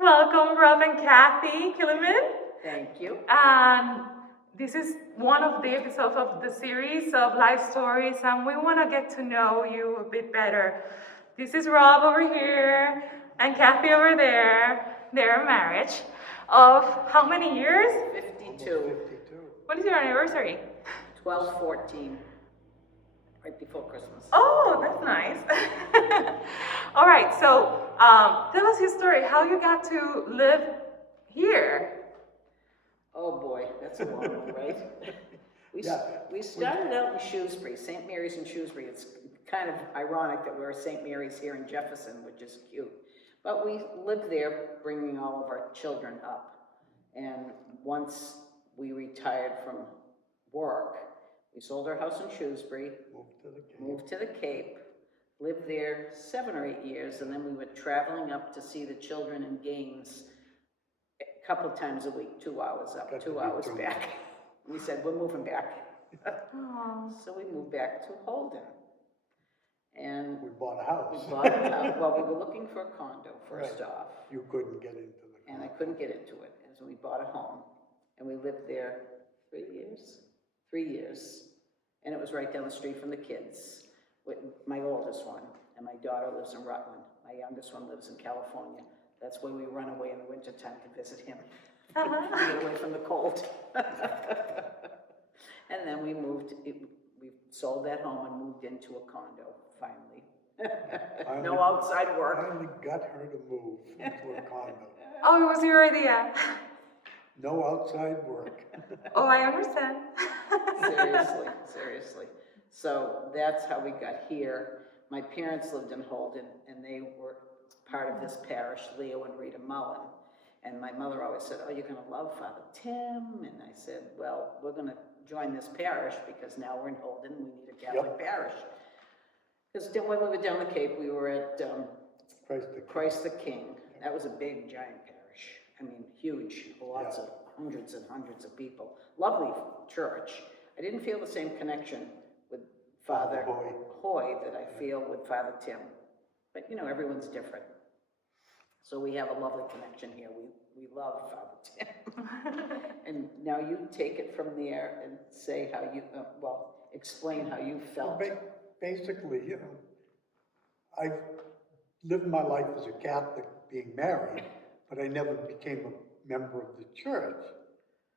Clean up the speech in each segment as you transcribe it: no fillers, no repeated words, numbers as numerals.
Welcome, Rob and Cathy Kielinen. Thank you. And this is one of the episodes of the series of life stories, and we want to get to know you a bit better. This is Rob over here and Cathy over there. Their marriage of how many years? 52. What is your anniversary? 12/14, right before Christmas. Oh, that's nice. All right, so tell us your story, how you got to live here. Oh boy, that's a long one, right? We started out in Shrewsbury, St. Mary's in Shrewsbury. It's kind of ironic that we're at St. Mary's here in Jefferson, which is cute. But we lived there bringing all of our children up. And once we retired from work, we sold our house in Shrewsbury, moved to the Cape, lived there 7 or 8 years, and then we were traveling up to see the children in games a couple of times a week, 2 hours up, 2 hours back. We said, we're moving back. So we moved back to Holden. And we bought a house. Well, we were looking for a condo first off. You couldn't get into the condo. And I couldn't get into it. And so we bought a home. And we lived there 3 years. 3 years. And it was right down the street from the kids, with my oldest one. And my daughter lives in Rutland. My youngest one lives in California. That's where we run away in the wintertime to visit him. To get away from the cold. And then we sold that home and moved into a condo, finally. No outside work. I finally got her to move into a condo. Oh, it was your idea. No outside work. Oh, I understand. Seriously. So that's how we got here. My parents lived in Holden, and they were part of this parish, Leo and Rita Mullen. And my mother always said, oh, you're going to love Father Tim. And I said, well, we're going to join this parish because now we're in Holden, we need a Catholic parish. Because when we were down the Cape, we were at Christ the King. That was a big, giant parish. I mean, huge, lots of hundreds and hundreds of people. Lovely church. I didn't feel the same connection with Father Hoy that I feel with Father Tim. But, you know, everyone's different. So we have a lovely connection here. We love Father Tim. And now you take it from there and say how you, explain how you felt. Well, basically, you know, I've lived my life as a Catholic being married, but I never became a member of the church.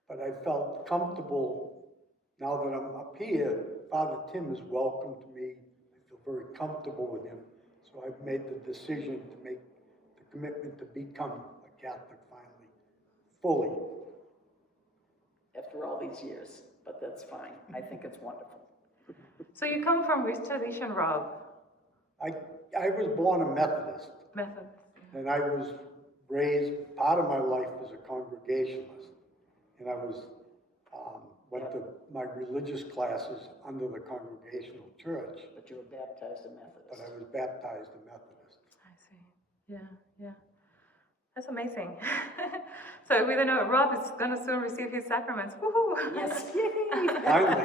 But I felt comfortable now that I'm up here. Father Tim has welcomed me. I feel very comfortable with him. So I've made the decision to make the commitment to become a Catholic finally, fully. After all these years, but that's fine. I think it's wonderful. So you come from which tradition, Rob? I was born a Methodist. Methodist. And I was raised, part of my life was a Congregationalist. And I was, went to my religious classes under the Congregational Church. But you were baptized a Methodist. But I was baptized a Methodist. I see. Yeah. That's amazing. So we don't know, Rob is going to soon receive his sacraments. Woohoo! Yes. Finally.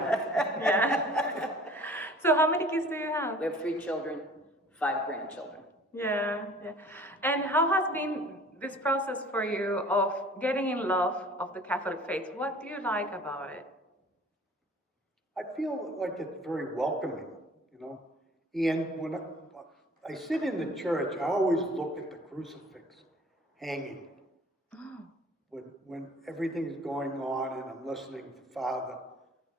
Yeah. So how many kids do you have? We have 3 children, 5 grandchildren. Yeah. And how has been this process for you of getting in love of the Catholic faith? What do you like about it? I feel like it's very welcoming, you know. And when I sit in the church, I always look at the crucifix hanging. When everything's going on and I'm listening to Father,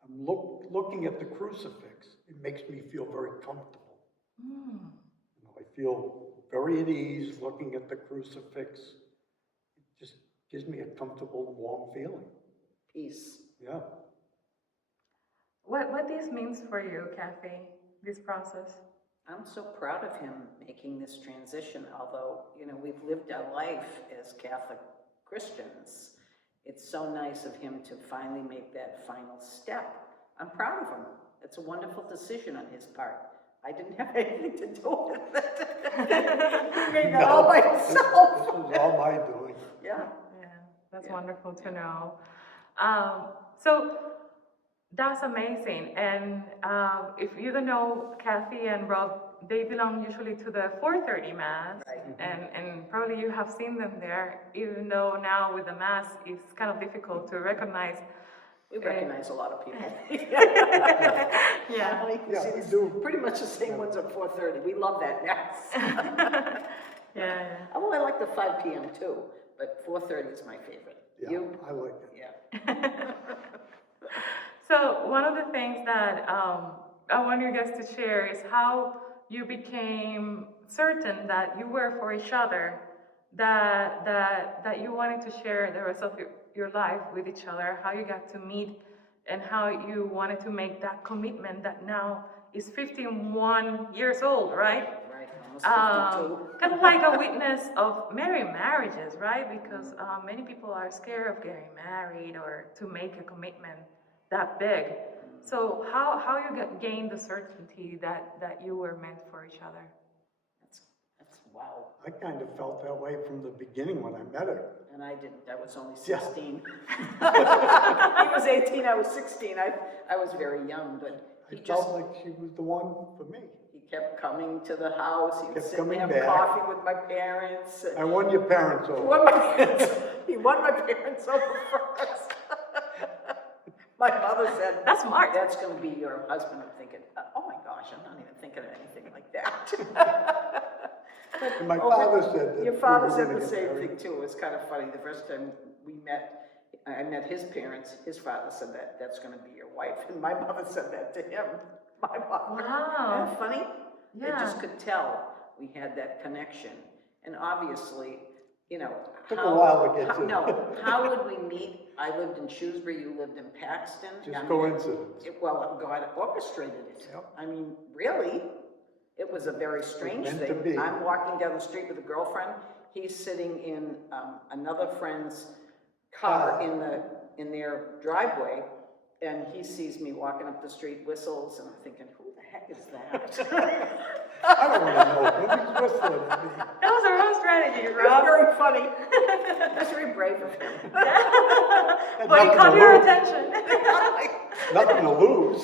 I'm looking at the crucifix. It makes me feel very comfortable. You know, I feel very at ease looking at the crucifix. It just gives me a comfortable, warm feeling. Peace. Yeah. What this means for you, Cathy, this process? I'm so proud of him making this transition, although, you know, we've lived our life as Catholic Christians. It's so nice of him to finally make that final step. I'm proud of him. It's a wonderful decision on his part. I didn't have anything to do with it. He made that all by himself. This was all my doing. Yeah. That's wonderful to know. So that's amazing. And if you don't know Cathy and Rob they belong usually to the 4:30 mass, Right. and probably you have seen them there, even though now with the mass it's kind of difficult to recognize. We recognize a lot of people. Yeah. Like, Yeah, see, we it's do. pretty much the same ones at 4:30. We love that mass. Yeah. Although I like the 5 p.m. too, but 4:30 is my favorite. Yeah, You? I like it. Yeah. So one of the things that I want you guys to share is how you became certain that you were for each other, that you wanted to share the rest of your life with each other, how you got to meet, and how you wanted to make that commitment that now is 51 years old, right? Right, almost 52. Kind of like a witness of merry marriages, right? Because many people are scared of getting married or to make a commitment that big. So how you gained the certainty that you were meant for each other? That's wow. I kind of felt that way from the beginning when I met her. And I didn't. I was only Yeah. 16. He was 18. I was 16. I was very young, but I he felt just like she was the one for me. he kept coming to the house. He would Kept sit and coming have back. coffee with my parents. I won your parents He over. won my parents. He won my parents over first. My mother said, That's smart. "That's going to be your husband." I'm thinking, "Oh my gosh, I'm not even thinking of anything like that." And my father said that. Your we father were said gonna the get same married. thing too. It was kind of funny. The first time we met, I met his parents. His father said that's going to be your wife, and my mother said that to him. My mother. Wow. Isn't that funny? Yeah. I just could tell we had that connection, and obviously, you know, Took a while to get to. No, how would we meet? I lived in Shrewsbury. You lived in Paxton. Just I mean, coincidence. well, God orchestrated it. Yep. I mean, really, it was a very strange meant thing. to be. I'm walking down the street with a girlfriend. He's sitting in another friend's car in their driveway, and he sees me walking up the street, whistles, and I'm thinking, who the heck is that? I don't want to know. He's whistling at me. That was a real strategy, It was Rob. very funny. That's very brave of him. But it Nothing caught to your lose. attention. Nothing to lose.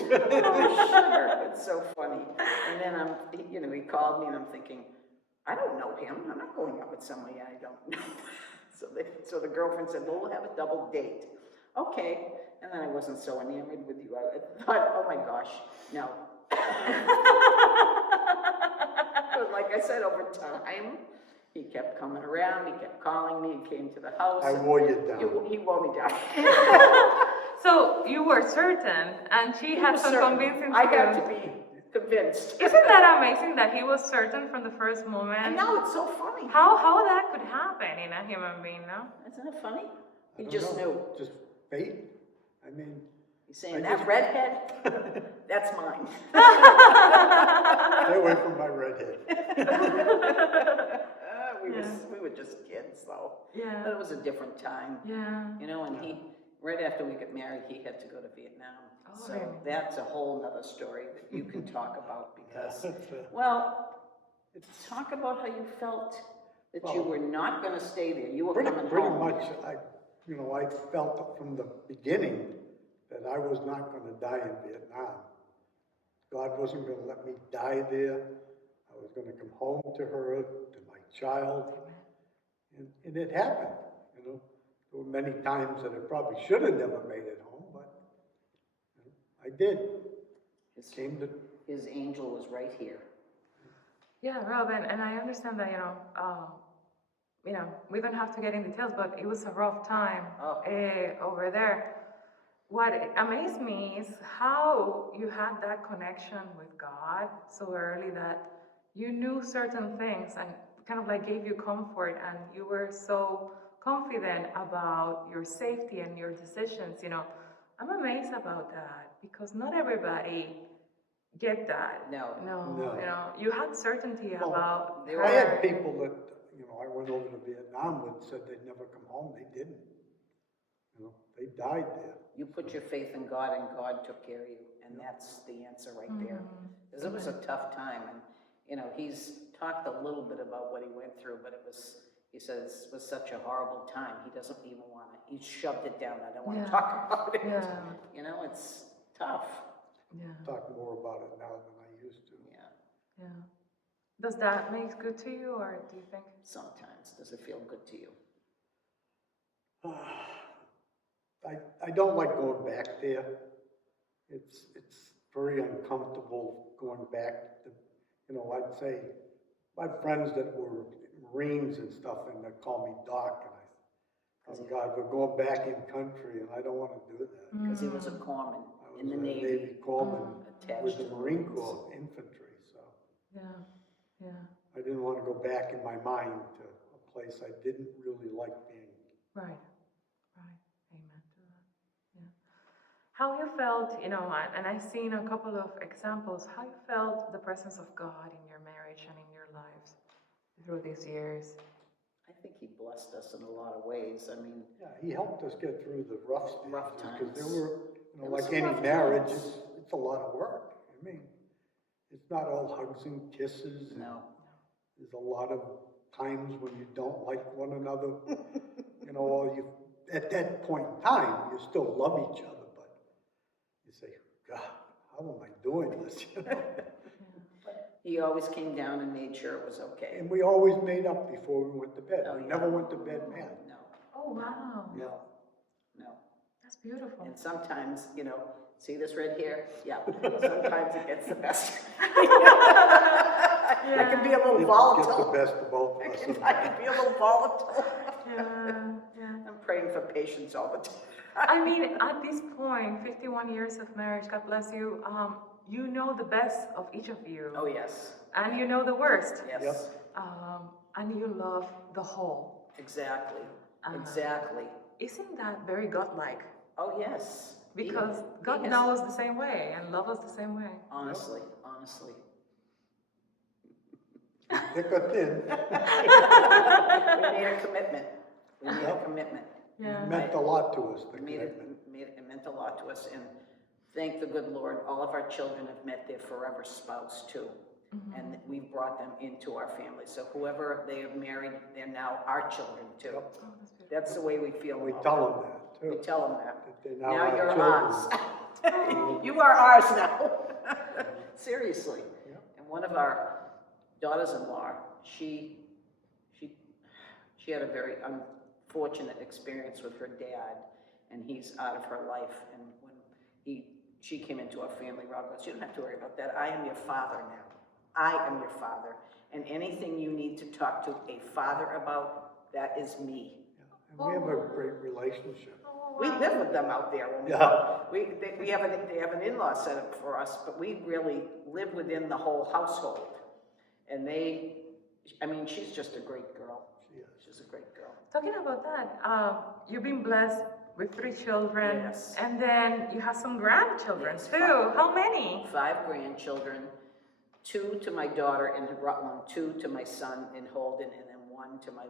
It's so funny. And then he called me, and I'm thinking, I don't know him. I'm not going out with somebody I don't know. So the girlfriend said, well, we'll have a double date. Okay. And then I wasn't so enamored with you. I thought, oh my gosh, no. But like I said, over time, he kept coming around. He kept calling me. He came to the house. I wore you down. He wore me down. So you were certain, and she had some Certain. convincing I to had do. to be convinced. Isn't that amazing that he was certain from the first moment? I know, it's so funny. How that could happen in a human being, no? Isn't it funny? I He don't just know. knew. Just fate. I mean, He's saying, I that just- redhead, that's mine. stay away from my redhead. We were just kids, though. But Yeah. it was a different time, Yeah. you know, and right after we got married, he had to go to Vietnam. Oh, So really? that's a whole nother story that you can talk about because, That's, well, talk about how you felt that you Well, were not gonna stay there. You were pretty coming home. much, I felt from the beginning that I was not going to die in Vietnam. God wasn't going to let me die there. I was going to come home to her, to my child, and it happened. You know, there were many times that I probably should have never made it home, but I did. His angel was right here. Yeah, Rob, and I understand that, we don't have to get in details, but it was a rough time over there. What amazed me is how you had that connection with God so early that you knew certain things and kind of like gave you comfort, and you were so confident about your safety and your decisions. I'm amazed about that because not everybody get that. No. No. You had certainty Well, about there I her. had people that, I went over to Vietnam with said they'd never come home. They didn't. They died there. You put your faith in God, and God took care of you, and that's the answer right there. Because it was a tough time, and he's talked a little bit about what he went through, but he says it was such a horrible time. He doesn't even want to. He shoved it down. I don't want to talk about it. Yeah. It's tough. Yeah. Talk more about it now than I used to. Yeah. Yeah. Does that make good to you, or do you think? Sometimes. Does it feel good to you? I don't like going back there. It's very uncomfortable going back to, I'd say, I have friends that were Marines and stuff, and they call me Doc, and oh God, we're going back in country, and I don't want to do that. Because he was a corpsman I in was the a Navy. Navy corpsman Attached with the to the Marine Marines. Corps infantry, so Yeah. I didn't want to go back in my mind to a place I didn't really like being. Right. Amen to that. Yeah. How you felt, and I've seen a couple of examples, how you felt the presence of God in your marriage and in your lives through these years. I think he blessed us in a lot of ways. I mean, Yeah, he helped us get through the rough Rough stages, because times. there were, There was like some any rough marriage, times. it's a lot of work. I mean, it's not all hugs and kisses. And no. there's a lot of times when you don't like one another. Or at that point in time, you still love each other, but you say, God, how am I doing this? He always came down and made sure it was okay. And we always made up before we went to bed. Oh, We yeah. never went to bed mad. No. Oh, wow. No. That's beautiful. And sometimes, see this red hair? Yeah. Sometimes it gets the best. I can be a little It volatile. gets the best of both of us. I can be a little volatile. Yeah. I'm praying for patience all the time. I mean, at this point, 51 years of marriage, God bless you, you know the best of each of you. Oh, yes. And you know the worst. Yes. Yep. And you love the whole. Exactly. Exactly. Isn't that very godlike? Oh, yes. Because God has- knows the same way and loves us the same way. Honestly. Thick or thin, We made a commitment. Yeah. it meant a lot to us, the It commitment. meant a lot to us, and thank the good Lord, all of our children have met their forever spouse too. And we've brought them into our family. So whoever they have married, they're now our children too. Oh, that's beautiful. That's the way we feel We about tell them. them that, too. We tell them that. That they're now Now our you're children. ours. You are ours now. Seriously. Yep. And one of our daughters-in-law, she had a very unfortunate experience with her dad, and he's out of her life. And when she came into our family, Rob goes, "You don't have to worry about that. I am your father now. I am your father. And anything you need to talk to a father about, that is me." And we have a great relationship. We live with them out there. When we Yeah. go. They have an in-law set up for us, but we really live within the whole household. And she's just a great girl. She is. She's a great girl. Talking about that, you've been blessed with 3 children. Yes. And then you have some grandchildren Yes, too. 5. How many? 5 grandchildren, 2 to my daughter in Rutland, 2 to my son in Holden, and then 1 to my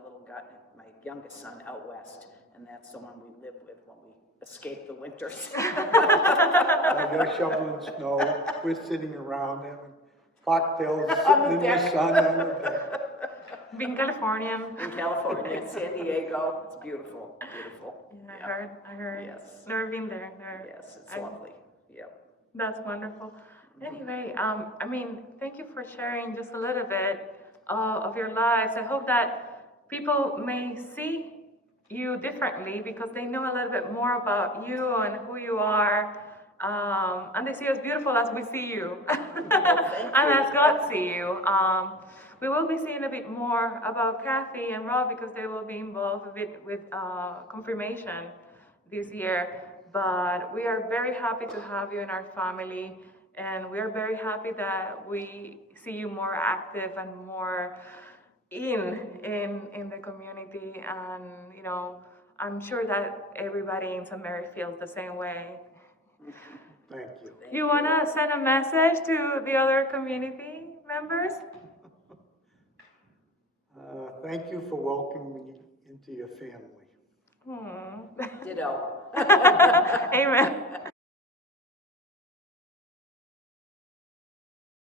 youngest son out west. And that's the one we live with when we escape the winters. While they're shoveling snow, we're sitting around having cocktails, sitting in the deck. sun on the deck. Being Californian. In California, in San Diego. It's beautiful. Yeah, I heard. Yes. Never been there. No. Yes, it's I- lovely. Yep. That's wonderful. Anyway, thank you for sharing just a little bit of your lives. I hope that people may see you differently because they know a little bit more about you and who you are. And they see you as beautiful as we see you. And as God see you. We will be seeing a bit more about Cathy and Rob because they will be involved with confirmation this year. But we are very happy to have you in our family, and we are very happy that we see you more active and more in the community. And I'm sure that everybody in St. Mary feels the same way. Thank you. You wanna send a message to the other community members? Thank you for welcoming me into your family. Ditto. Amen.